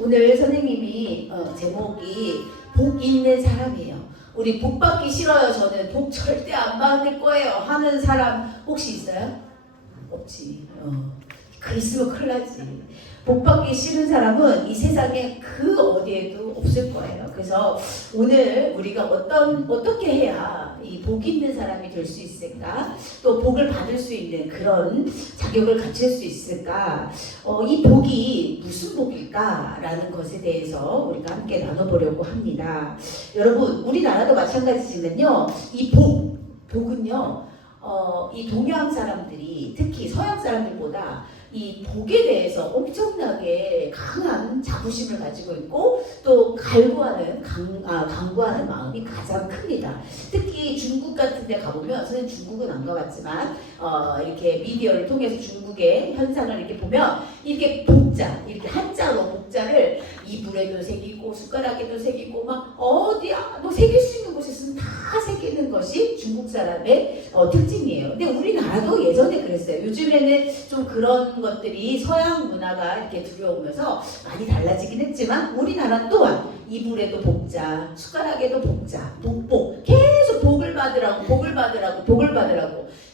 오늘 선생님이 제목이 복 있는 사람이에요. 우리 복 받기 싫어요. 저는 복 절대 안 받을 거예요 하는 사람 혹시 있어요? 없지. 그랬으면 큰일 나지. 복 받기 싫은 사람은 이 세상에 그 어디에도 없을 거예요. 그래서 오늘 우리가 어떻게 해야 이 복 있는 사람이 될 수 있을까? 또 복을 받을 수 있는 그런 자격을 갖출 수 있을까? 이 복이 무슨 복일까? 라는 것에 대해서 우리가 함께 나눠보려고 합니다. 여러분, 우리나라도 마찬가지지만요. 이 복은요. 이 동양 사람들이 특히 서양 사람들보다 이 복에 대해서 엄청나게 강한 자부심을 가지고 있고 또 강구하는 마음이 가장 큽니다. 특히 중국 같은 데 가보면, 저는 중국은 안 가봤지만 이렇게 미디어를 통해서 중국의 현상을 이렇게 보면 이렇게 복자, 이렇게 한자로 복자를 이불에도 새기고 숟가락에도 새기고 막 어디야 뭐 새길 수 있는 곳에 있으면 다 새기는 것이 중국 사람의 특징이에요. 근데 우리나라도 예전에 그랬어요. 요즘에는 좀 그런 것들이 서양 문화가 이렇게 들여오면서 많이 달라지긴 했지만 우리나라 또한 이불에도 복자, 숟가락에도 복자, 복복 계속 복을 받으라고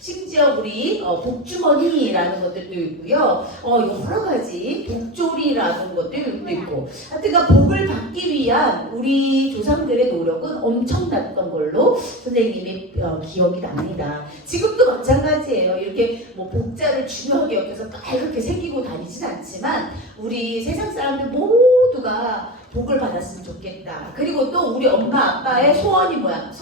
심지어 우리 복주머니라는 것들도 있고요. 여러 가지 복조리라는 것들도 있고, 하여튼 복을 받기 위한 우리 조상들의 노력은 엄청났던 걸로 선생님이 기억이 납니다. 지금도 마찬가지예요. 이렇게 뭐 복자를 중요하게 여겨서 빨갛게 새기고 다니진 않지만 우리 세상 사람들 모두가 복을 받았으면 좋겠다. 그리고 또 우리 엄마 아빠의 소망이 뭐야?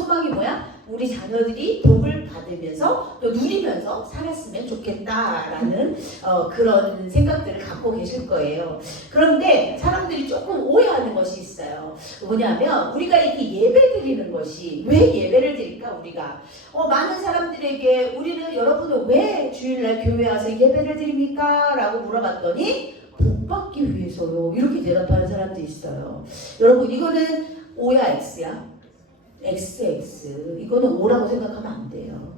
우리 자녀들이 복을 받으면서 또 누리면서 살았으면 좋겠다라는 그런 생각들을 갖고 계실 거예요. 그런데 사람들이 조금 오해하는 것이 있어요. 뭐냐면 우리가 이렇게 예배 드리는 것이, 왜 예배를 드릴까? 우리가 많은 사람들에게 여러분은 왜 주일날 교회 와서 예배를 드립니까? 라고 물어봤더니 복 받기 위해서요, 이렇게 대답하는 사람들이 있어요. 여러분, 이거는 O야 X야? XX. 이거는 O라고 생각하면 안 돼요.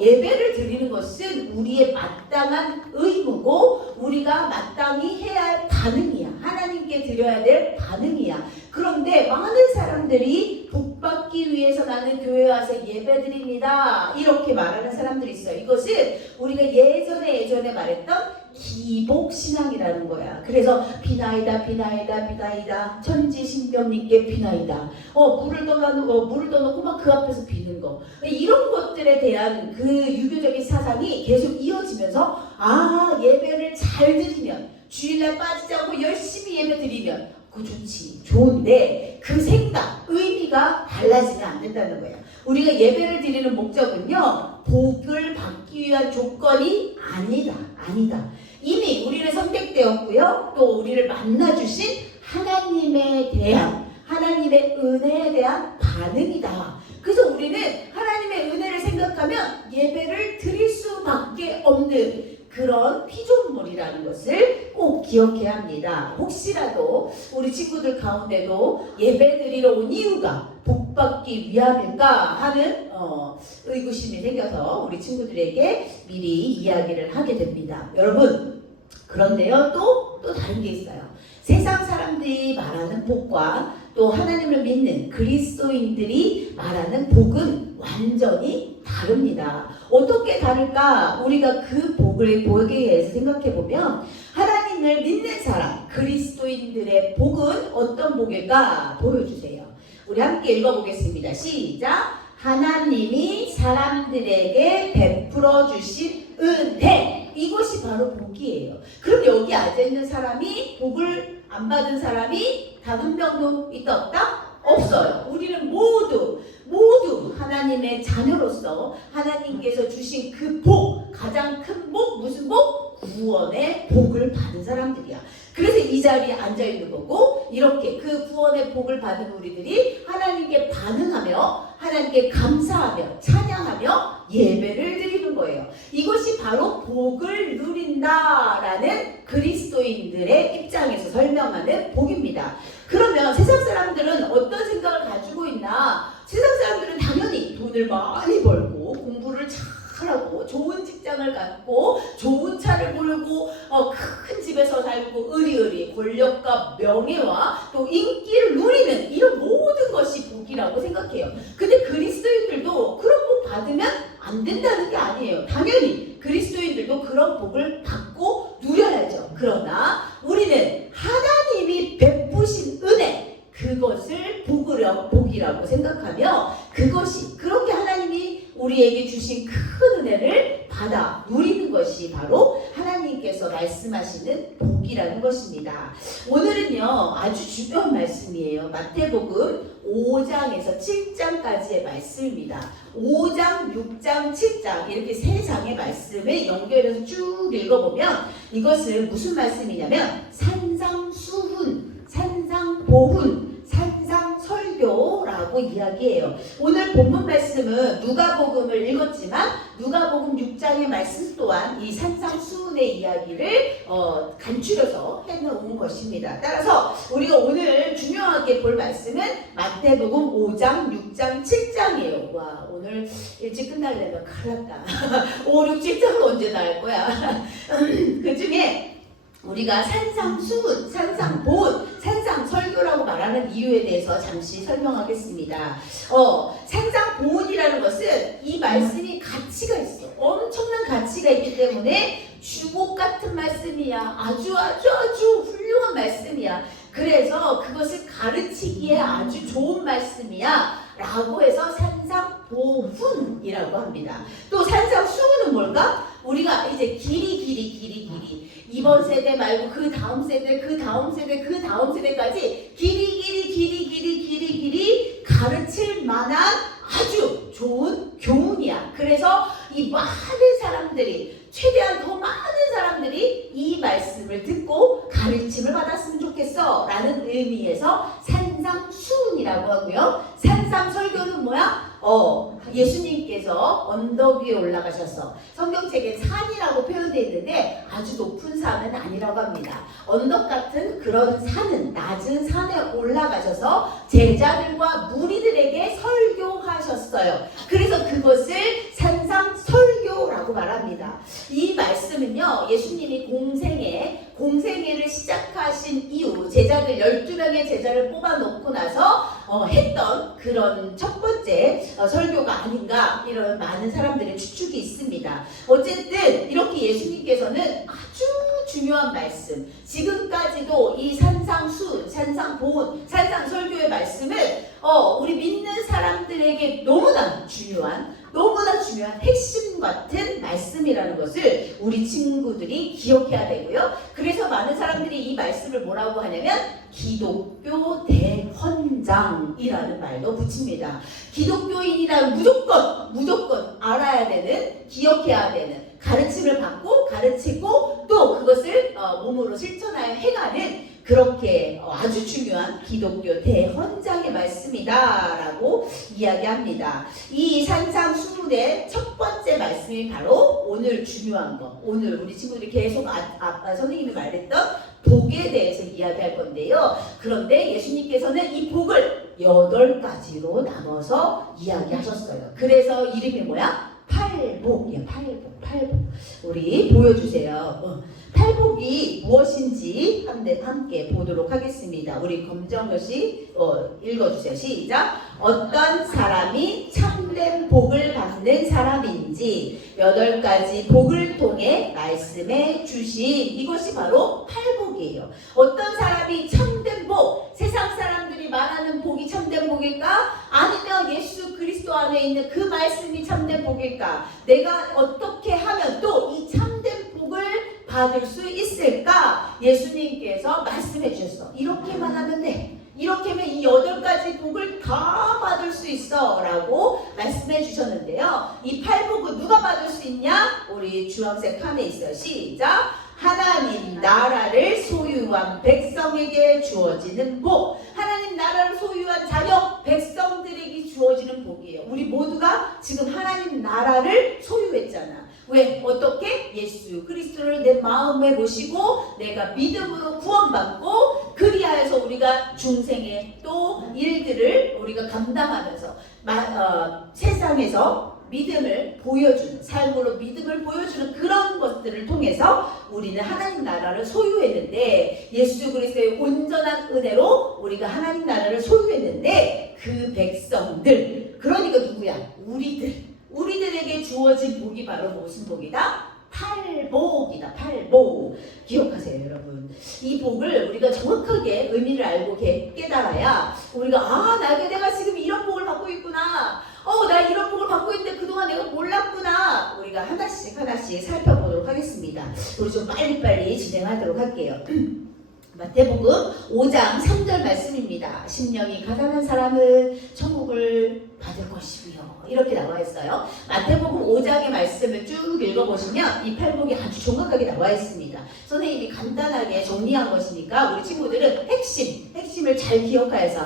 예배를 드리는 것은 우리의 마땅한 의무고 우리가 마땅히 해야 할 반응이야. 하나님께 드려야 될 반응이야. 그런데 많은 사람들이 복 받기 위해서 나는 교회 와서 예배 드립니다, 이렇게 말하는 사람들이 있어요. 이것은 우리가 예전에 말했던 기복신앙이라는 거야. 그래서 비나이다 천지신병님께 비나이다. 물을 떠놓고 막 그 앞에서 비는 거. 이런 것들에 대한 그 유교적인 사상이 계속 이어지면서 예배를 잘 드리면, 주일날 빠지지 않고 열심히 예배 드리면 그거 좋은데 그 생각, 의미가 달라지면 안 된다는 거예요. 우리가 예배를 드리는 목적은요, 복을 받기 위한 조건이 아니다. 이미 우리를 선택되었고요, 또 우리를 만나주신 하나님의 은혜에 대한 반응이다. 그래서 우리는 하나님의 은혜를 생각하면 예배를 드릴 수밖에 없는 그런 피조물이라는 것을 꼭 기억해야 합니다. 혹시라도 우리 친구들 가운데도 예배 드리러 온 이유가 복 받기 위함인가 하는 의구심이 생겨서 우리 친구들에게 미리 이야기를 하게 됩니다. 여러분, 그런데요, 또 다른 게 있어요. 세상 사람들이 말하는 복과 또 하나님을 믿는 그리스도인들이 말하는 복은 완전히 다릅니다. 어떻게 다를까? 우리가 그 복에 대해서 생각해보면, 하나님을 믿는 사람, 그리스도인들의 복은 어떤 복일까? 보여주세요. 우리 함께 읽어보겠습니다. 시작! 하나님이 사람들에게 베풀어 주신 은혜, 이것이 바로 복이에요. 그럼 여기 앉아있는 사람이 복을 안 받은 사람이 단 한 명도 있다 없다? 없어요. 우리는 모두 하나님의 자녀로서 하나님께서 주신 그 복, 가장 큰 복, 무슨 복? 구원의 복을 받은 사람들이야. 그래서 이 자리에 앉아있는 거고, 이렇게 그 구원의 복을 받은 우리들이 하나님께 반응하며 하나님께 감사하며 찬양하며 예배를 드리는 거예요. 이것이 바로 복을 누린다라는 그리스도인들의 입장에서 설명하는 복입니다. 그러면 세상 사람들은 어떤 생각을 가지고 있나? 세상 사람들은 당연히 돈을 많이 벌고 공부를 잘하고 좋은 직장을 갖고 좋은 차를 몰고 큰 집에서 살고 의리의리 권력과 명예와 또 인기를 누리는 이런 모든 것이 복이라고 생각해요. 근데 그리스도인들도 그런 복 받으면 안 된다는 게 아니에요. 당연히 그리스도인들도 그런 복을 받고 누려야죠. 그러나 우리는 하나님이 베푸신 은혜, 그것을 복이라고 생각하며 그것이 그렇게 하나님이 우리에게 주신 큰 은혜를 받아 누리는 것이 바로 하나님께서 말씀하시는 복이라는 것입니다. 오늘은요 아주 중요한 말씀이에요. 마태복음 5장에서 7장까지의 말씀입니다. 5장, 6장, 7장 이렇게 세 장의 말씀을 연결해서 쭉 읽어보면 이것은 무슨 말씀이냐면 산상수훈, 산상보훈, 산상설교라고 이야기해요. 오늘 본문 말씀은 누가복음을 읽었지만 누가복음 6장의 말씀 또한 이 산상수훈의 이야기를 간추려서 해놓은 것입니다. 따라서 우리가 오늘 중요하게 볼 말씀은 마태복음 5장, 6장, 7장이에요. 와, 오늘 일찍 끝나려면 큰일 났다. 5, 6, 7장은 언제 나올 거야? 그 중에 우리가 산상수훈, 산상보훈, 산상설교라고 말하는 이유에 대해서 잠시 설명하겠습니다. 산상보훈이라는 것은 이 말씀이 가치가 있어. 엄청난 가치가 있기 때문에 주옥 같은 말씀이야. 아주 훌륭한 말씀이야. 그래서 그것을 가르치기에 아주 좋은 말씀이야 라고 해서 산상보훈이라고 합니다. 또 산상수훈은 뭘까? 우리가 이제 길이 이번 세대 말고 그 다음 세대 그 다음 세대 그 다음 세대까지 길이 가르칠 만한 아주 좋은 교훈이야. 그래서 이 많은 사람들이 최대한 더 많은 사람들이 이 말씀을 듣고 가르침을 받았으면 좋겠어 라는 의미에서 산상수훈이라고 하고요. 산상설교는 뭐야? 예수님께서 언덕 위에 올라가셔서 성경책에 산이라고 표현되어 있는데 아주 높은 산은 아니라고 합니다. 언덕 같은 그런 산은 낮은 산에 올라가셔서 제자들과 무리들에게 설교하셨어요. 그래서 그것을 산상설교라고 말합니다. 이 말씀은요 예수님이 공생애를 시작하신 이후 제자들 12명의 제자를 뽑아놓고 나서 했던 그런 첫 번째 설교가 아닌가 이런 많은 사람들의 추측이 있습니다. 어쨌든 이렇게 예수님께서는 아주 중요한 말씀, 지금까지도 이 산상수훈, 산상보훈, 산상설교의 말씀을 우리 믿는 사람들에게 너무나 중요한 핵심 같은 말씀이라는 것을 우리 친구들이 기억해야 되고요. 그래서 많은 사람들이 이 말씀을 뭐라고 하냐면 기독교 대헌장이라는 말도 붙입니다. 기독교인이란 무조건 알아야 되는, 기억해야 되는, 가르침을 받고 가르치고 또 그것을 몸으로 실천하여 행하는 그렇게 아주 중요한 기독교 대헌장의 말씀이다 라고 이야기합니다. 이 산상수훈의 첫 번째 말씀이 바로 오늘 중요한 거, 오늘 우리 친구들이 계속 선생님이 말했던 복에 대해서 이야기할 건데요. 그런데 예수님께서는 이 복을 8가지로 나눠서 이야기하셨어요. 그래서 이름이 뭐야? 팔복이야. 팔복. 우리 보여주세요. 팔복이 무엇인지 함께 보도록 하겠습니다. 우리 검정글씨 읽어주세요. 시작. 어떤 사람이 참된 복을 받는 사람인지 8가지 복을 통해 말씀해 주신 이것이 바로 팔복이에요. 어떤 사람이 참된 복, 세상 사람들이 말하는 복이 참된 복일까? 아니면 예수 그리스도 안에 있는 그 말씀이 참된 복일까? 내가 어떻게 하면 또 이 참된 복을 받을 수 있을까? 예수님께서 말씀해 주셨어. 이렇게만 하면 돼. 이렇게 하면 이 8가지 복을 다 받을 수 있어 라고 말씀해 주셨는데요. 이 팔복은 누가 받을 수 있냐? 우리 주황색 칸에 있어요. 시작. 하나님 나라를 소유한 백성에게 주어지는 복. 하나님 나라를 소유한 자녀 백성들에게 주어지는 복이에요. 우리 모두가 지금 하나님 나라를 소유했잖아. 왜? 어떻게? 예수 그리스도를 내 마음에 모시고 내가 믿음으로 구원받고 그리하여서 우리가 중생의 또 일들을 우리가 감당하면서 세상에서 믿음을 보여주는, 삶으로 믿음을 보여주는 그런 것들을 통해서 우리는 하나님 나라를 소유했는데, 예수 그리스도의 온전한 은혜로 우리가 하나님 나라를 소유했는데, 그 백성들, 그러니까 누구야? 우리들에게 주어진 복이 바로 무슨 복이다? 팔복이다. 팔복. 기억하세요, 여러분. 이 복을 우리가 정확하게 의미를 알고 깨달아야 우리가 내가 지금 이런 복을 받고 있구나. 나 이런 복을 받고 있는데 그동안 내가 몰랐구나. 우리가 하나씩 살펴보도록 하겠습니다. 우리 좀 빨리빨리 진행하도록 할게요. 마태복음 5장 3절 말씀입니다. 심령이 가난한 사람은 천국을 받을 것이며, 이렇게 나와 있어요. 마태복음 5장의 말씀을 쭉 읽어보시면 이 팔복이 아주 정확하게 나와 있습니다. 선생님이 간단하게 정리한 것이니까 우리 친구들은 핵심을 잘 기억해서,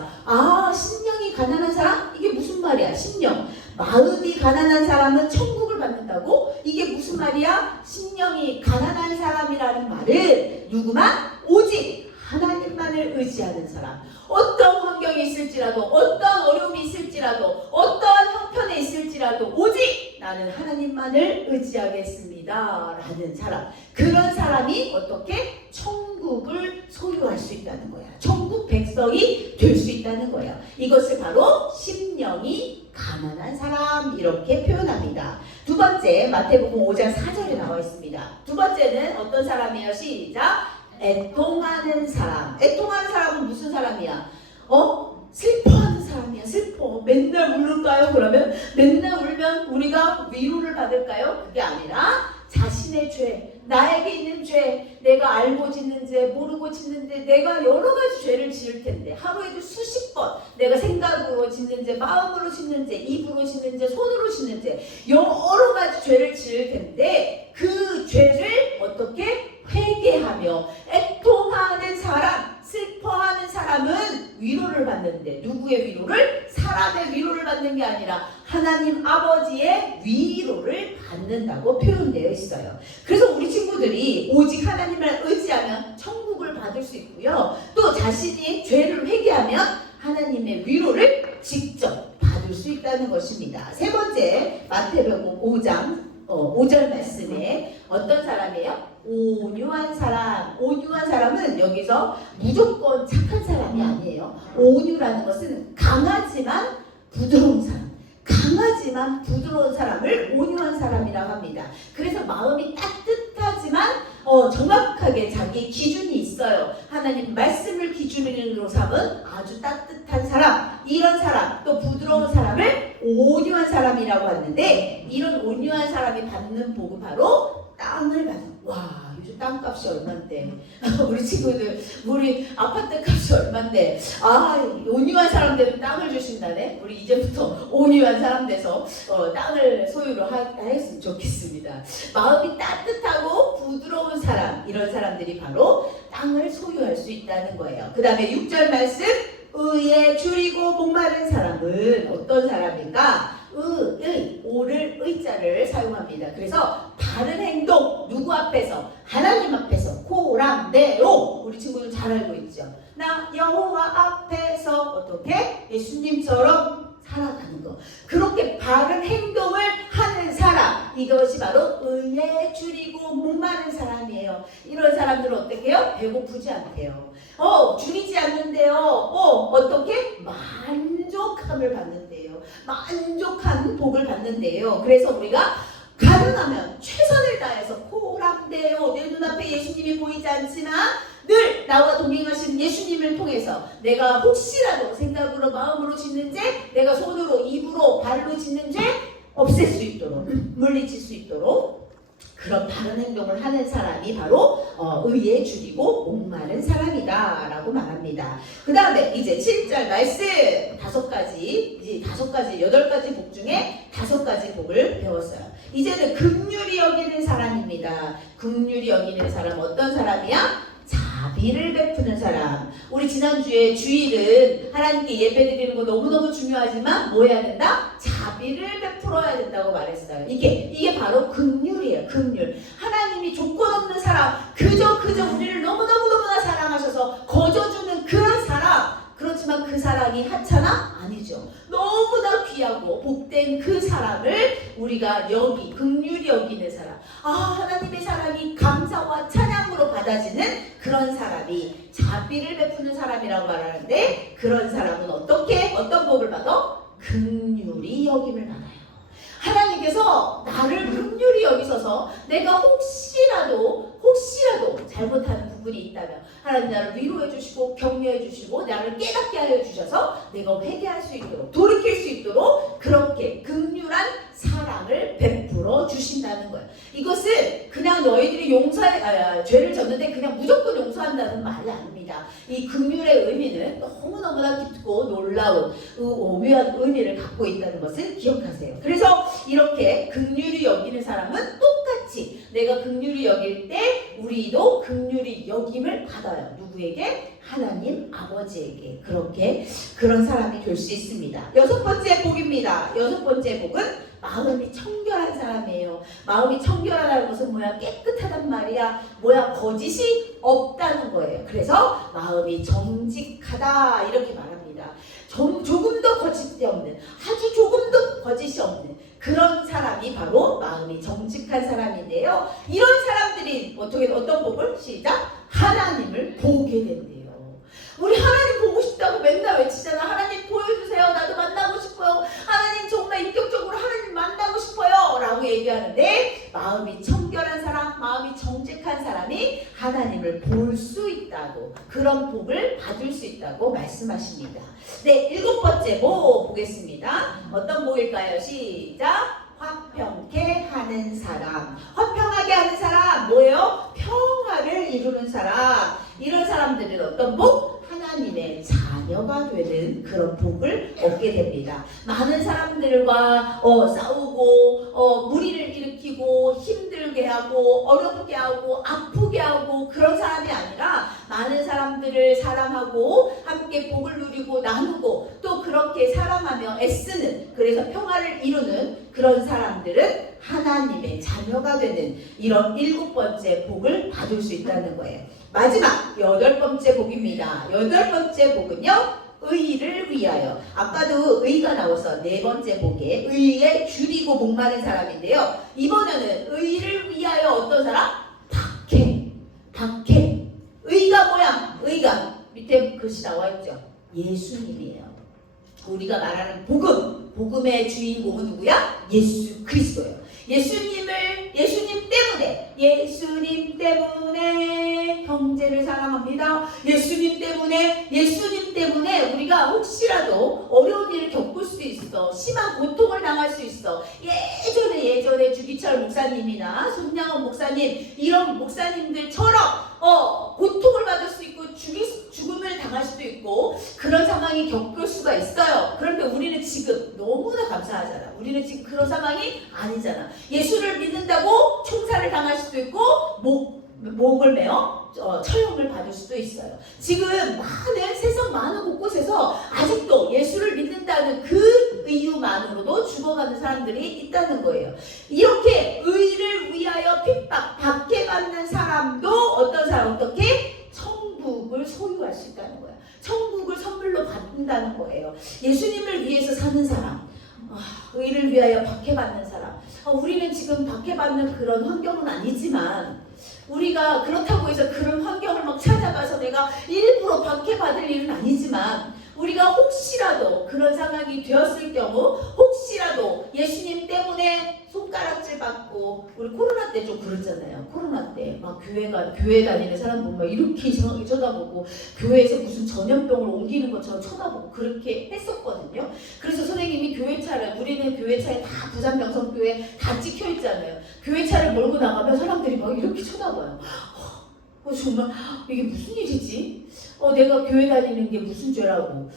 심령이 가난한 사람? 이게 무슨 말이야? 심령. 마음이 가난한 사람은 천국을 받는다고? 이게 무슨 말이야? 심령이 가난한 사람이라는 말은 누구만? 오직 하나님만을 의지하는 사람. 어떤 환경이 있을지라도, 어떤 어려움이 있을지라도, 어떤 형편에 있을지라도 오직 나는 하나님만을 의지하겠습니다 라는 사람. 그런 사람이 어떻게? 천국을 소유할 수 있다는 거야. 천국 백성이 될 수 있다는 거야. 이것을 바로 심령이 가난한 사람, 이렇게 표현합니다. 두 번째, 마태복음 5장 4절에 나와 있습니다. 두 번째는 어떤 사람이에요? 시작! 애통하는 사람. 애통하는 사람은 무슨 사람이야? 슬퍼하는 사람이야. 슬퍼. 맨날 울을까요? 그러면 맨날 울면 우리가 위로를 받을까요? 그게 아니라 자신의 죄, 나에게 있는 죄, 내가 알고 짓는 죄, 모르고 짓는 죄, 내가 여러 가지 죄를 지을 텐데, 하루에도 수십 번 내가 생각으로 짓는 죄, 마음으로 짓는 죄, 입으로 짓는 죄, 손으로 짓는 죄, 여러 가지 죄를 지을 텐데, 그 죄를 어떻게 회개하며 애통하는 사람, 슬퍼하는 사람은 위로를 받는데, 누구의 위로를? 사람의 위로를 받는 게 아니라 하나님 아버지의 위로를 받는다고 표현되어 있어요. 그래서 우리 친구들이 오직 하나님을 의지하면 천국을 받을 수 있고요, 또 자신이 죄를 회개하면 하나님의 위로를 직접 받을 수 있다는 것입니다. 세 번째, 마태복음 5장 5절 말씀에 어떤 사람이에요? 온유한 사람. 온유한 사람은 여기서 무조건 착한 사람이 아니에요. 온유라는 것은 강하지만 부드러운 사람. 강하지만 부드러운 사람을 온유한 사람이라고 합니다. 그래서 마음이 따뜻하지만 정확하게 자기 기준이 있어요. 하나님 말씀을 기준으로 삼은 아주 따뜻한 사람, 이런 사람, 또 부드러운 사람을 온유한 사람이라고 하는데, 이런 온유한 사람이 받는 복은 바로 땅을 받는. 와, 요즘 땅값이 얼만데 우리 친구들, 우리 아파트 값이 얼만데, 온유한 사람 되면 땅을 주신다네. 우리 이제부터 온유한 사람 돼서 땅을 소유로 했으면 좋겠습니다. 마음이 따뜻하고 부드러운 사람, 이런 사람들이 바로 땅을 소유할 수 있다는 거예요. 그 다음에 6절 말씀, 의에 줄이고 목마른 사람은 어떤 사람인가? 오를 의자를 사용합니다. 그래서 바른 행동, 누구 앞에서? 하나님 앞에서, 코람데오. 우리 친구들 잘 알고 있죠? 나 여호와 앞에서 어떻게? 예수님처럼 살아가는 거. 그렇게 바른 행동을 하는 사람, 이것이 바로 의에 줄이고 목마른 사람이에요. 이런 사람들은 어떻게 해요? 배고프지 않대요. 줄이지 않는데요. 어떻게? 만족함을 받는데요. 만족한 복을 받는데요. 그래서 우리가 가능하면 최선을 다해서 코람데요. 내 눈앞에 예수님이 보이지 않지만 늘 나와 동행하시는 예수님을 통해서 내가 혹시라도 생각으로 마음으로 짓는 죄, 내가 손으로 입으로 발로 짓는 죄 없앨 수 있도록, 물리칠 수 있도록 그런 바른 행동을 하는 사람이 바로 의에 줄이고 목마른 사람이다 라고 말합니다. 그 다음에 이제 7절 말씀, 8가지 복 중에 5가지 복을 배웠어요. 이제는 긍휼히 여기는 사람입니다. 긍휼히 여기는 사람 어떤 사람이야? 자비를 베푸는 사람. 우리 지난주에 주일은 하나님께 예배드리는 거 너무너무 중요하지만 뭐 해야 된다? 자비를 베풀어야 된다고 말했어요. 이게 바로 긍휼이에요. 긍휼. 하나님이 조건 없는 사람, 그저 우리를 너무너무나 사랑하셔서 거저주는 그런 사람, 그렇지만 그 사랑이 하찮아? 아니죠. 너무나 귀하고 복된 그 사람을 우리가 긍휼히 여기는 사람, 하나님의 사랑이 감사와 찬양으로 받아지는 그런 사람이 자비를 베푸는 사람이라고 말하는데, 그런 사람은 어떤 복을 받아? 긍휼히 여김을 받아요. 하나님께서 나를 긍휼히 여기셔서 내가 혹시라도 잘못하는 부분이 있다면 하나님 나를 위로해 주시고 격려해 주시고 나를 깨닫게 하여 주셔서 내가 회개할 수 있도록, 돌이킬 수 있도록 그렇게 긍휼한 사랑을 베풀어 주신다는 거예요. 이것은 그냥 너희들이 죄를 졌는데 그냥 무조건 용서한다는 말이 아닙니다. 이 긍휼의 의미는 너무너무나 깊고 놀라운 오묘한 의미를 갖고 있다는 것을 기억하세요. 그래서 이렇게 긍휼히 여기는 사람은 똑같이 내가 긍휼히 여길 때 우리도 긍휼히 여김을 받아요. 누구에게? 하나님 아버지에게. 그런 사람이 될 수 있습니다. 6번째 복입니다. 6번째 복은 마음이 청결한 사람이에요. 마음이 청결하다는 것은 뭐야? 깨끗하단 말이야. 뭐야? 거짓이 없다는 거예요. 그래서 마음이 정직하다 이렇게 말합니다. 조금도 거짓이 없는, 아주 조금도 거짓이 없는 그런 사람이 바로 마음이 정직한 사람인데요. 이런 사람들이 어떤 복을? 시작! 하나님을 보게 된대요. 우리 하나님 보고 싶다고 맨날 외치잖아. 하나님 보여주세요. 나도 만나고 싶어요. 하나님 정말 인격적으로 하나님 만나고 싶어요 라고 얘기하는데, 마음이 청결한 사람, 마음이 정직한 사람이 하나님을 볼 수 있다고, 그런 복을 받을 수 있다고 말씀하십니다. 네, 7번째 복 보겠습니다. 어떤 복일까요? 시작! 화평케 하는 사람. 화평하게 하는 사람 뭐예요? 평화를 이루는 사람. 이런 사람들은 어떤 복? 하나님의 자녀가 되는 그런 복을 얻게 됩니다. 많은 사람들과 싸우고 무리를 일으키고 힘들게 하고 어렵게 하고 아프게 하고 그런 사람이 아니라, 많은 사람들을 사랑하고 함께 복을 누리고 나누고 또 그렇게 사랑하며 애쓰는, 그래서 평화를 이루는 그런 사람들은 하나님의 자녀가 되는 이런 7번째 복을 받을 수 있다는 거예요. 마지막 8번째 복입니다. 8번째 복은요, 의를 위하여. 아까도 의가 나와서 4번째 복에 의에 줄이고 목마른 사람인데요. 이번에는 의를 위하여 어떤 사람? 박해. 의가 뭐야? 의가 밑에 글씨 나와 있죠. 예수님이에요. 우리가 말하는 복음의 주인공은 누구야? 예수 그리스도예요. 예수님 때문에 형제를 사랑합니다. 예수님 때문에 우리가 혹시라도 어려운 일을 겪을 수 있어. 심한 고통을 당할 수 있어. 예전에 주기철 목사님이나 손양원 목사님, 이런 목사님들처럼 고통을 받을 수 있고 죽음을 당할 수도 있고 그런 상황이 겪을 수가 있어요. 그런데 우리는 지금 너무나 감사하잖아. 우리는 지금 그런 상황이 아니잖아. 예수를 믿는다고 총살을 당할 수도 있고 목을 매어 처형을 받을 수도 있어요. 지금 세상 많은 곳곳에서 아직도 예수를 믿는다는 그 이유만으로도 죽어가는 사람들이 있다는 거예요. 이렇게 의를 위하여 박해받는 사람도 어떻게? 천국을 소유할 수 있다는 거예요. 천국을 선물로 받는다는 거예요. 예수님을 위해서 사는 사람, 의를 위하여 박해받는 사람. 우리는 지금 박해받는 그런 환경은 아니지만, 우리가 그렇다고 해서 그런 환경을 막 찾아가서 내가 일부러 박해받을 일은 아니지만, 우리가 혹시라도 그런 상황이 되었을 경우, 혹시라도 예수님 때문에 손가락질 받고, 우리 코로나 때 좀 그랬잖아요. 코로나 때 막 교회 다니는 사람 보면 막 이렇게 이상하게 쳐다보고, 교회에서 무슨 전염병을 옮기는 것처럼 쳐다보고 그렇게 했었거든요. 그래서 선생님이 우리는 교회차에 다 부산명성교회 다 찍혀 있잖아요. 교회차를 몰고 나가면 사람들이 막 이렇게 쳐다봐요. 정말 이게 무슨 일이지? 내가 교회 다니는 게 무슨 죄라고,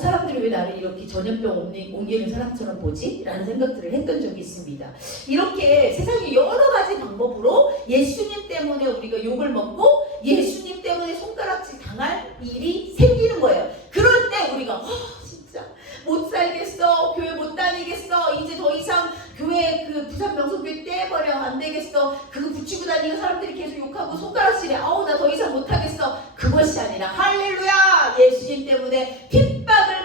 사람들이 왜 나를 이렇게 전염병 옮기는 사람처럼 보지? 라는 생각들을 했던 적이 있습니다. 이렇게 세상에 여러 가지 방법으로 예수님 때문에 우리가 욕을 먹고 예수님 때문에 손가락질 당할 일이 생기는 거예요. 그럴 때 우리가 진짜 못 살겠어, 교회 못 다니겠어, 이제 더 이상 교회 부산 명성교회 떼버려, 안 되겠어, 그거 붙이고 다니는 사람들이 계속 욕하고 손가락질해, 나 더 이상 못하겠어. 그것이 아니라 할렐루야, 예수님 때문에 핍박을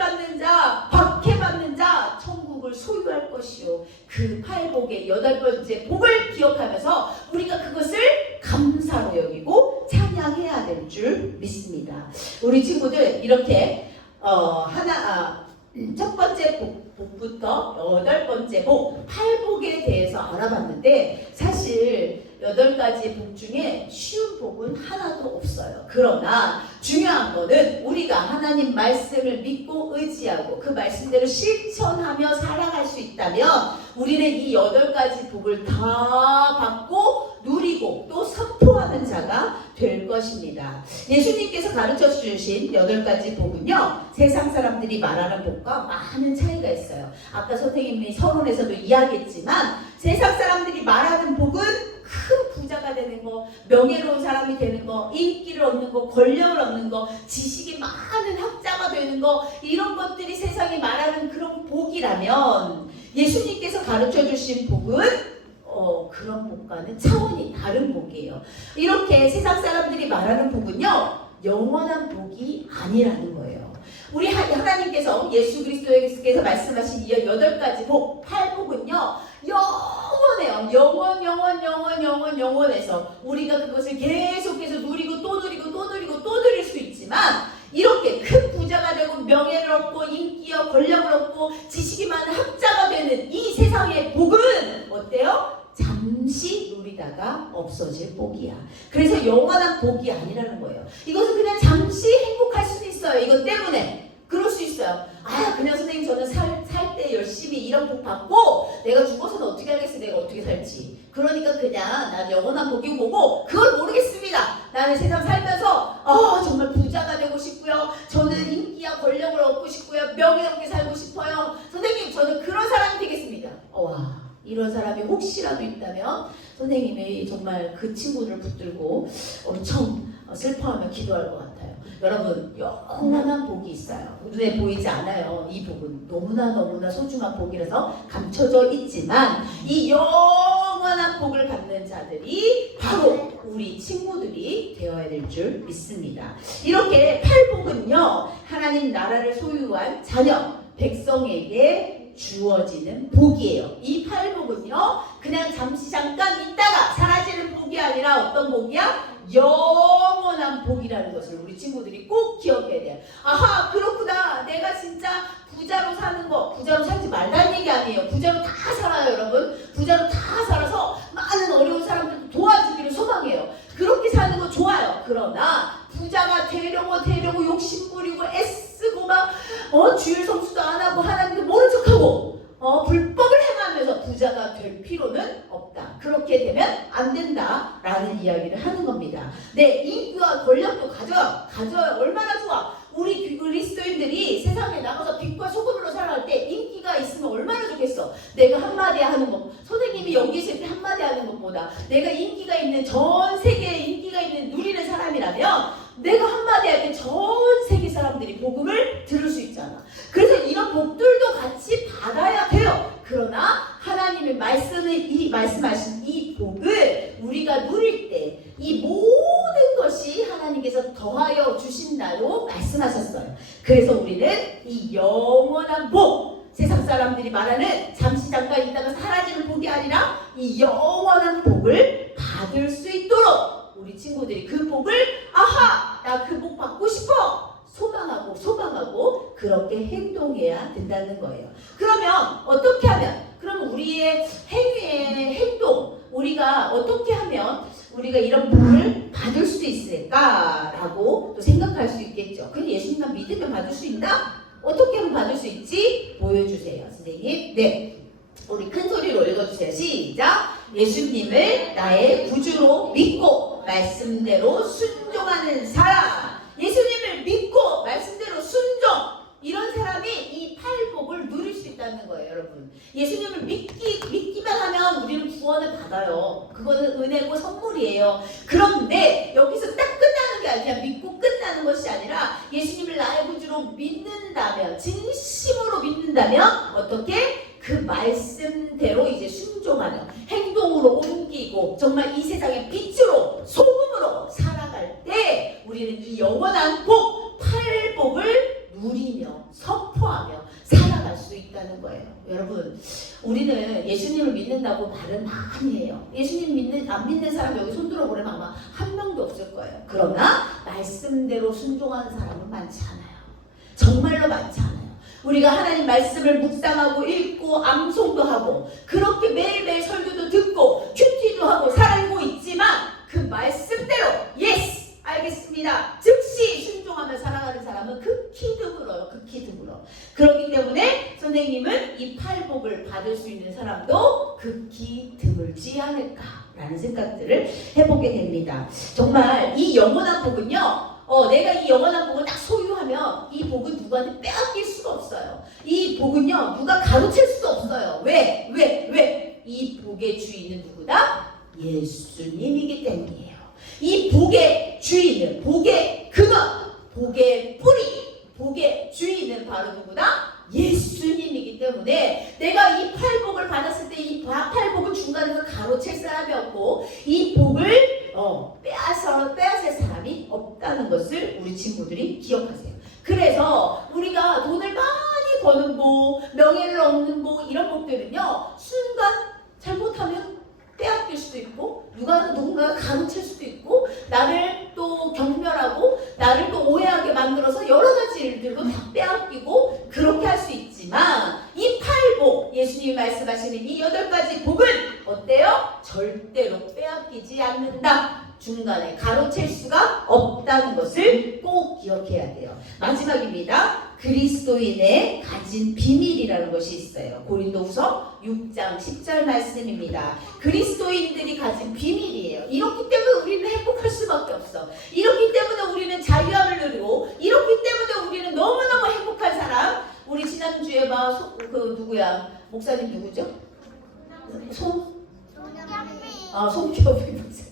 여덟 번째 복을 기억하면서 우리가 그것을 감사로 여기고 찬양해야 될 줄 믿습니다. 우리 친구들 이렇게 첫 번째 복부터 여덟 번째 복, 팔복에 대해서 알아봤는데 사실 8가지 복 중에 쉬운 복은 하나도 없어요. 그러나 중요한 거는 우리가 하나님 말씀을 믿고 의지하고 그 말씀대로 실천하며 살아갈 수 있다면 우리는 이 8가지 복을 다 받고 누리고 또 선포하는 자가 될 것입니다. 예수님께서 가르쳐 주신 8가지 복은요, 세상 사람들이 말하는 복과 많은 차이가 있어요. 아까 선생님이 서론에서도 이야기했지만 세상 사람들이 말하는 복은 큰 부자가 되는 거, 명예로운 사람이 되는 거, 인기를 얻는 거, 권력을 얻는 거, 지식이 많은 학자가 되는 거, 이런 것들이 세상이 말하는 그런 복이라면 예수님께서 가르쳐 주신 복은 그런 복과는 차원이 다른 복이에요. 이렇게 세상 사람들이 말하는 복은요, 영원한 복이 아니라는 거예요. 우리 하나님께서 예수 그리스도께서 말씀하신 이 8가지 복, 8복은요 영원해요. 영원해서 우리가 그것을 계속해서 누리고 또 누리고 또 누리고 또 누릴 수 있지만 이렇게 큰 부자가 되고 명예를 얻고 인기와 권력을 얻고 지식이 많은 학자가 되는 이 세상의 복은 어때요? 잠시 누리다가 없어질 복이야. 그래서 영원한 복이 아니라는 거예요. 이것은 그냥 잠시 행복할 수도 있어요. 이것 때문에 그럴 수 있어요. 그냥 선생님 저는 살 때 열심히 이런 복 받고 내가 죽어서는 어떻게 하겠어, 내가 어떻게 살지. 그러니까 그냥 나는 영원한 복이 뭐고 그걸 모르겠습니다. 나는 세상 살면서 정말 부자가 되고 싶고요, 저는 인기와 권력을 얻고 싶고요, 명예롭게 살고 싶어요. 선생님 저는 그런 사람이 되겠습니다. 이런 사람이 혹시라도 있다면 선생님이 정말 그 친구를 붙들고 엄청 슬퍼하며 기도할 것 같아요. 여러분, 영원한 복이 있어요. 눈에 보이지 않아요. 이 복은 너무나 소중한 복이라서 감춰져 있지만 이 영원한 복을 받는 자들이 바로 우리 친구들이 되어야 될 줄 믿습니다. 이렇게 팔복은요, 하나님 나라를 소유한 자녀, 백성에게 주어지는 복이에요. 이 팔복은요, 그냥 잠깐 있다가 사라지는 복이 아니라 어떤 복이야? 영원한 복이라는 것을 우리 친구들이 꼭 기억해야 돼요. 그렇구나. 내가 진짜 부자로 사는 거, 부자로 살지 말라는 얘기 아니에요. 부자로 다 살아요, 여러분. 부자로 다 살아서 많은 어려운 사람들도 도와주기를 소망해요. 그렇게 사는 거 좋아요. 그러나 부자가 되려고 욕심부리고 애쓰고 막 주일 성수도 안 하고 하나님도 모른 척하고 불법을 행하면서 부자가 될 필요는 없다. 그렇게 되면 안 된다라는 이야기를 하는 겁니다. 네, 인기와 권력도 가져요. 얼마나 좋아. 우리 그리스도인들이 세상에 나가서 빛과 소금으로 살아갈 때 인기가 있으면 얼마나 좋겠어. 내가 한마디 하는 것, 선생님이 여기 있을 때 한마디 하는 것보다 내가 인기가 있는, 전 세계에 인기가 있는 누리는 사람이라면 내가 한마디 할 때 전 세계 사람들이 복음을 들을 수 있잖아. 그래서 이런 복들도 같이 받아야 돼요. 그러나 하나님의 말씀하신 이 복을 우리가 누릴 때 이 모든 것이 하나님께서 더하여 주신다고 말씀하셨어요. 그래서 우리는 이 영원한 복, 세상 사람들이 말하는 잠깐 있다가 사라지는 복이 아니라 이 영원한 복을 받을 수 있도록 우리 친구들이 그 복을 나 그 복 받고 싶어 소망하고 그렇게 행동해야 된다는 거예요. 그러면 어떻게 하면, 그럼 우리의 행동, 우리가 어떻게 하면 우리가 이런 복을 받을 수 있을까라고 또 생각할 수 있겠죠. 그럼 예수님만 믿으면 받을 수 있나? 어떻게 하면 받을 수 있지? 보여주세요, 선생님. 네, 우리 큰 소리로 읽어주세요. 시작. 예수님을 나의 구주로 믿고 말씀대로 순종하는 사람. 예수님을 믿고 말씀대로 순종, 이런 사람이 이 팔복을 누릴 수 있다는 거예요, 여러분. 예수님을 믿기만 하면 우리는 구원을 받아요. 그거는 은혜고 선물이에요. 그런데 여기서 딱 끝나는 게 아니라 믿고 끝나는 것이 아니라 예수님을 나의 구주로 믿는다면, 진심으로 믿는다면 어떻게? 그 말씀대로 이제 순종하는, 행동으로 옮기고 정말 이 세상의 빛으로, 소금으로 살아갈 때 우리는 이 영원한 복, 팔복을 누리며 선포하며 살아갈 수 있다. 없다는 거예요. 여러분, 우리는 예수님을 믿는다고 말은 많이 해요. 예수님 안 믿는 사람 여기 손 들어보려면 아마 한 명도 없을 거예요. 그러나 말씀대로 순종하는 사람은 많지 않아요. 정말로 많지 않아요. 우리가 하나님 말씀을 묵상하고 읽고 암송도 하고 그렇게 매일매일 설교도 듣고 큐티도 하고 살고 있지만 그 말씀대로 예스! 알겠습니다. 즉시 순종하며 살아가는 사람은 극히 드물어요. 극히 드물어. 그렇기 때문에 선생님은 이 팔복을 받을 수 있는 사람도 극히 드물지 않을까라는 생각들을 해보게 됩니다. 정말 이 영원한 복은요. 내가 이 영원한 복을 딱 소유하면 이 복은 누구한테 빼앗길 수가 없어요. 이 복은요. 누가 가로챌 수 없어요. 왜? 이 복의 주인은 누구다? 예수님이기 때문이에요. 이 복의 주인은, 복의 근원, 복의 뿌리, 복의 주인은 바로 누구다? 예수님이기 때문에 내가 이 팔복을 받았을 때 이 팔복을 중간에서 가로챌 사람이 없고 이 복을 빼앗을 사람이 없다는 것을 우리 친구들이 기억하세요. 그래서 우리가 돈을 많이 버는 복, 명예를 얻는 복 이런 복들은요 순간 잘못하면 빼앗길 수도 있고 누군가가 가로챌 수도 있고 나를 또 경멸하고 나를 또 오해하게 만들어서 여러 가지 일들도 다 빼앗기고 그렇게 할 수 있지만 이 팔복 예수님이 말씀하시는 이 8가지 복은 어때요? 절대로 빼앗기지 않는다. 중간에 가로챌 수가 없다는 것을 꼭 기억해야 돼요. 마지막입니다. 그리스도인의 가진 비밀이라는 것이 있어요. 고린도후서 6장 10절 말씀입니다. 그리스도인들이 가진 비밀이에요. 이렇기 때문에 우리는 행복할 수밖에 없어. 이렇기 때문에 우리는 자유함을 누리고 이렇기 때문에 우리는 너무너무 행복한 사람. 우리 지난주에 누구야? 목사님 누구죠? 송교비 목사님.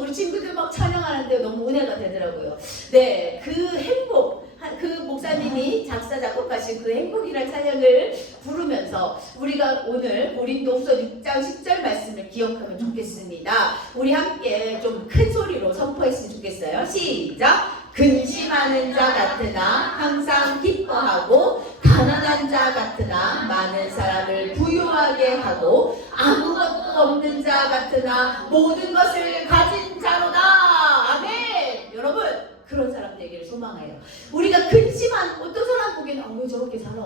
우리 친구들 막 찬양하는데 너무 은혜가 되더라고요. 네, 그 행복, 그 목사님이 작사 작곡하신 그 행복이라는 찬양을 부르면서 우리가 오늘 고린도후서 6장 10절 말씀을 기억하면 좋겠습니다. 우리 함께 좀 큰 소리로 선포했으면 좋겠어요. 시작! 근심하는 자 같으나 항상 기뻐하고 가난한 자 같으나 많은 사람을 부유하게 하고 아무것도 없는 자 같으나 모든 것을 가진 자로다. 아멘. 여러분 그런 사람 되기를 소망해요. 우리가 근심한 어떤 사람 보기에는 왜 저렇게 살아?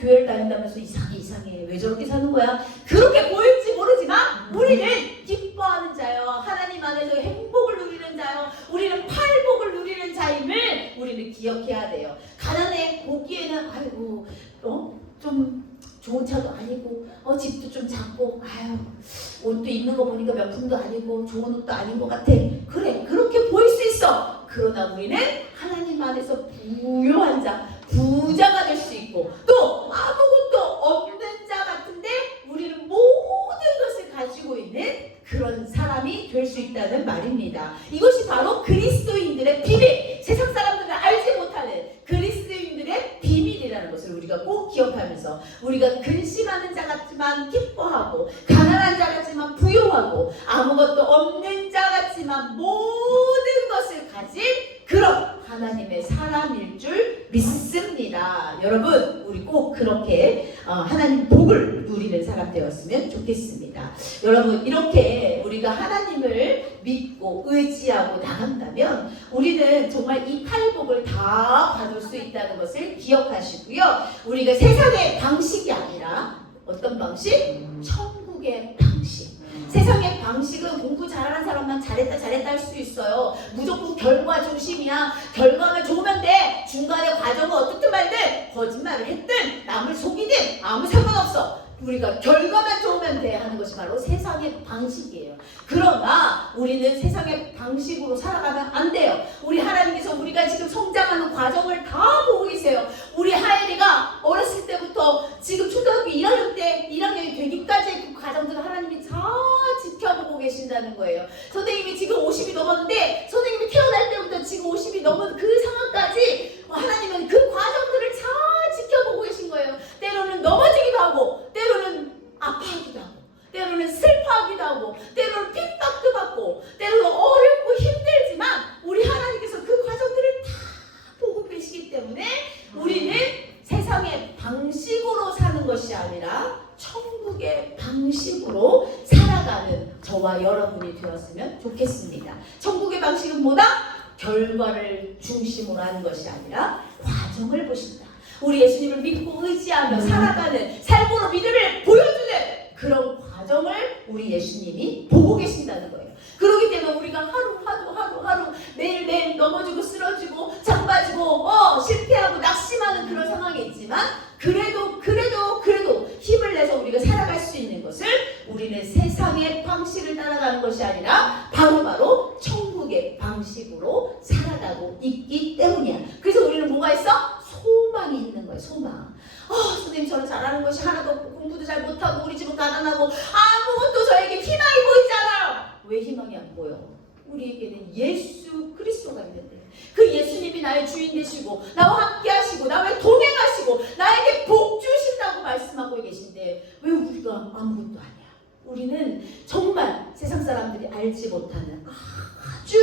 교회를 다닌다면서 이상해. 왜 저렇게 사는 거야? 그렇게 보일지 모르지만 우리는 기뻐하는 자요. 하나님 안에서 행복을 누리는 자요. 우리는 팔복을 누리는 자임을 우리는 기억해야 돼요. 가난해 보기에는 좀 좋은 차도 아니고 집도 좀 작고 옷도 입는 거 보니까 명품도 아니고 좋은 옷도 아닌 것 같아. 그래 그렇게 보일 수 있어. 그러나 우리는 하나님 안에서 부유한 자, 부자가 될 수 있고 또 아무것도 없는 자 같은데 우리는 모든 것을 가지고 있는 그런 사람이 될 수 있다는 말입니다. 이것이 바로 그리스도인들의 비밀, 세상 사람들은 알지 못하는 그리스도인들의 비밀이라는 것을 우리가 꼭 기억하면서 우리가 근심하는 자 같지만 기뻐하고 가난한 자 같지만 부유하고 아무것도 없는 자 같지만 모든 것을 가진 그런 하나님의 사람일 줄 믿습니다. 여러분 우리 꼭 그렇게 하나님 복을 누리는 사람 되었으면 좋겠습니다. 여러분 이렇게 우리가 하나님을 믿고 의지하고 나간다면 우리는 정말 이 팔복을 다 받을 수 있다는 것을 기억하시고요. 우리가 세상의 방식이 아니라 어떤 방식? 천국의 방식. 세상의 방식은 공부 잘하는 사람만 잘했다 할 수 있어요. 무조건 결과 중심이야. 결과만 좋으면 돼. 중간에 과정은 어떻든 말든 거짓말을 했든 남을 속이든 아무 상관없어. 우리가 결과만 좋으면 돼 하는 것이 바로 세상의 방식이에요. 그러나 우리는 세상의 방식으로 살아가면 안 돼요. 우리 하나님께서 우리가 지금 성장하는 과정을 다 보고 계세요. 우리 하엘이가 어렸을 때부터 지금 초등학교 1학년이 되기까지 그 과정들을 하나님이 다 지켜보고 계신다는 거예요. 선생님이 지금 50이 넘었는데 선생님이 태어날 때부터 지금 50이 넘은 그 상황까지 하나님은 그 과정들을 잘 지켜보고 계신 거예요. 때로는 넘어지기도 하고 때로는 아파하기도 하고 때로는 슬퍼하기도 하고 때로는 핍박도 받고 때로는 어렵고 힘들지만 우리 하나님께서 그 과정들을 다 보고 계시기 때문에 우리는 세상의 방식으로 사는 것이 아니라 천국의 방식으로 살아가는 저와 여러분이 되었으면 좋겠습니다. 천국의 방식은 뭐다? 결과를 중심으로 하는 것이 아니라 과정을 보신다. 우리 예수님을 믿고 의지하며 살아가는 삶으로 믿음을 보여주는 그런 과정을 우리 예수님이 보고 계신다는 거예요. 그렇기 때문에 우리가 하루 매일매일 넘어지고 쓰러지고 자빠지고 실패하고 낙심하는 그런 상황이 있지만 그래도 힘을 내서 우리가 살아갈 수 있는 것을 우리는 세상의 방식을 따라가는 것이 아니라 바로 천국의 방식으로 살아가고 있기 때문이야. 그래서 우리는 뭐가 있어? 소망이 있는 거예요. 소망. 선생님 저는 잘하는 것이 하나도 없고 공부도 잘 못하고 우리 집은 가난하고 아무것도 저에게 희망이 보이지 않아요. 왜 희망이 안 보여? 우리에게는 예수 그리스도가 있는데 그 예수님이 나의 주인 되시고 나와 함께 하시고 나와 동행하시고 나에게 복 주신다고 말씀하고 계신데 왜 우리가 아무것도 아니야? 우리는 정말 세상 사람들이 알지 못하는 아주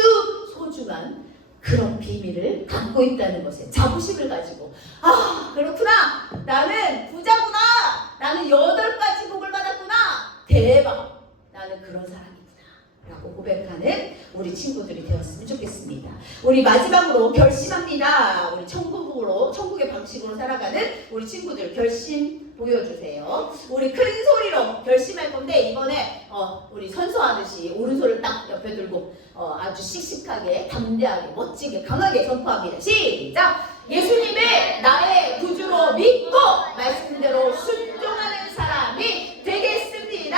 소중한 그런 비밀을 갖고 있다는 것에 자부심을 가지고 그렇구나, 나는 부자구나, 나는 8가지 복을 받았구나, 대박, 나는 그런 사람이구나 라고 고백하는 우리 친구들이 되었으면 좋겠습니다. 우리 마지막으로 결심합니다. 우리 천국의 방식으로 살아가는 우리 친구들 결심 보여주세요. 우리 큰 소리로 결심할 건데 이번에 우리 선서하듯이 오른손을 딱 옆에 들고 아주 씩씩하게 담대하게 멋지게 강하게 선포합니다. 시작! 예수님을 나의 구주로 믿고 말씀대로 순종하는 사람이 되겠습니다.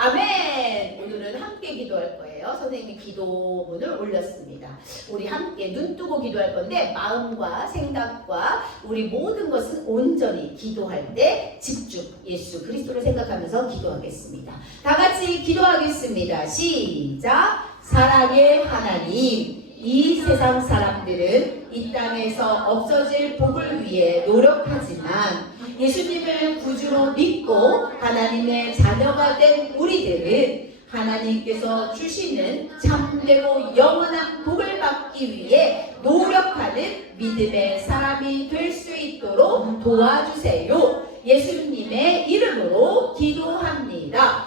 아멘. 오늘은 함께 기도할 거예요. 선생님이 기도문을 올렸습니다. 우리 함께 눈 뜨고 기도할 건데 마음과 생각과 우리 모든 것은 온전히 기도할 때 집중 예수 그리스도를 생각하면서 기도하겠습니다. 다 같이 기도하겠습니다. 시작! 사랑의 하나님, 이 세상 사람들은 이 땅에서 없어질 복을 위해 노력하지만 예수님을 구주로 믿고 하나님의 자녀가 된 우리들은 하나님께서 주시는 참되고 영원한 복을 받기 위해 노력하는 믿음의 사람이 될 수 있도록 도와주세요. 예수님의 이름으로 기도합니다.